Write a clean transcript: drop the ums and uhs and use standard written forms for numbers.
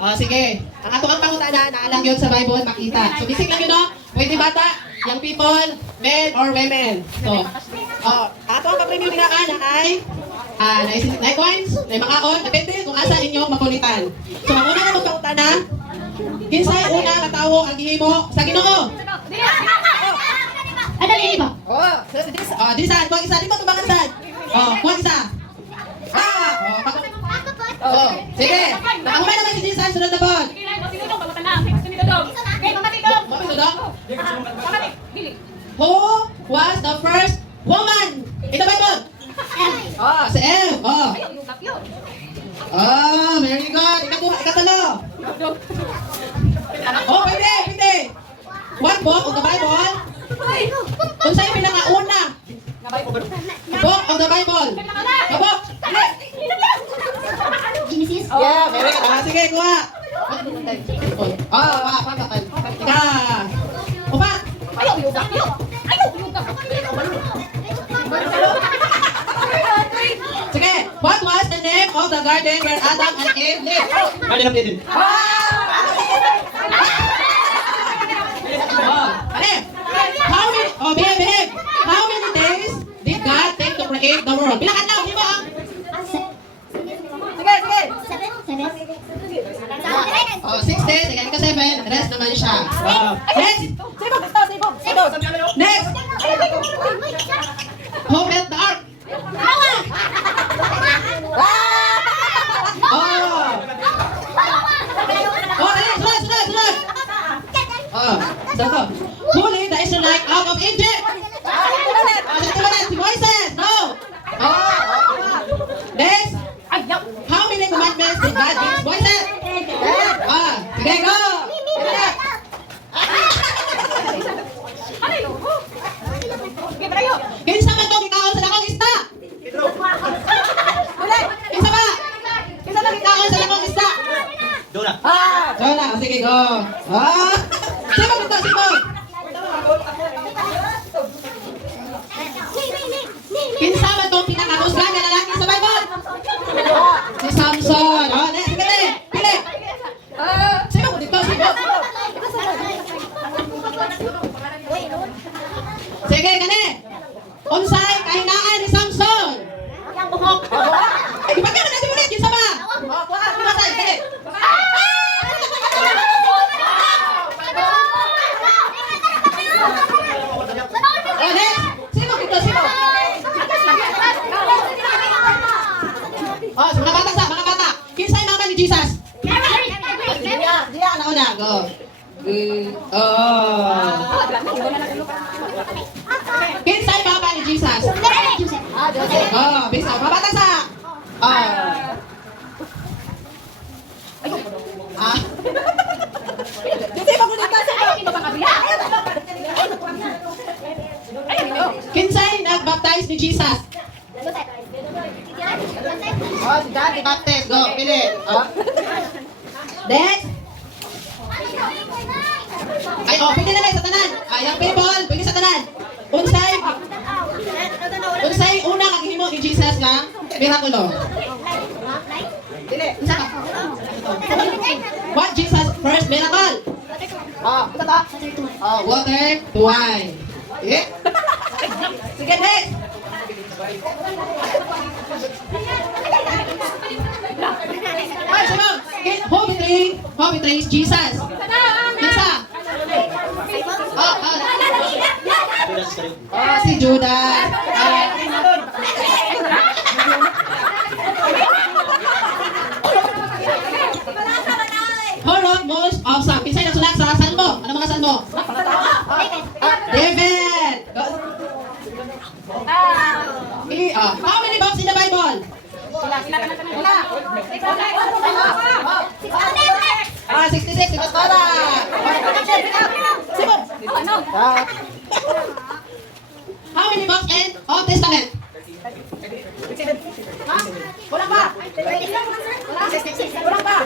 O, sige. Ang ato ang pangutana, naalang yun sa Bible, makita. So, bisig lang yun, no? Pwede bata, young people, men or women. So, ato ang pag-review nila ay na coins, na makaon, depende kung asa inyong mapulitan. So, ang una na magpangutana, kinsay una katawo ang gihimo sa Ginoo. Adali ba? Disa, kuwag isa, di ba tubangan sad? Kuwag isa. Sige. Nakahumay naman si Jesus, sunod na po. Who was the first woman in the Bible? Si Eve. Very good. Ikatalo. Pwede. What book of the Bible? Kung sa'yo pinakauna. Book of the Bible. Book. Genesis? Yeah, very good. Sige, kuha. Ika. Upat. Sige, what was the name of the garden where Adam and Eve lived? Garden of Eden. Behave. How many days did God take to create the world? Bilangan na, di ba? Sige. 6 days, again ka 7, rest naman siya. Next. Next. Who built the ark? Sunod. Who led the Israelites out of Egypt? Si Moises. No. Next. How many commandments did God give Moises? Sige, go. Kinsa man itong ikaon sa lakong isda? Kinsa ba? Kinsa man ikaon sa lakong isda? Jonah. Jonah. Sige, go. Sibog ito, sibog. Kinsa man itong pinakahusgan na lalaki sa Bible? Si Samson. Sige, pili. Sibog dito, sibog. Sige, gani. Unsay kahinaan ni Samson? Ipagkano natin ulit, kinsa ba? Sige. Next. Sibog dito, sibog. Mga bata. Kinsay mama ni Jesus? Diya, nauna. Go. Kinsay mama ni Jesus? Bisa. Mga bata sa. Kinsay nag-baptize ni Jesus? Si John the Baptist. Go, pili. Next. Pili na lang sa tanan. Young people, pili sa tanan. Unsay una nga gihimo ni Jesus nga mirakulo? Pili. Unsa ka? What Jesus first miracle? Unsa ta? Water to wine. Sige, next. Who betrays Jesus? Kinsa? Si Judas. Who wrote most of Psalms? Kinsay nagsulat sa Salmo? Ano mga Salmo? David. How many books in the Bible? 66. Ito para. Sibog. How many books in Old Testament? Kulang pa. Kulang pa.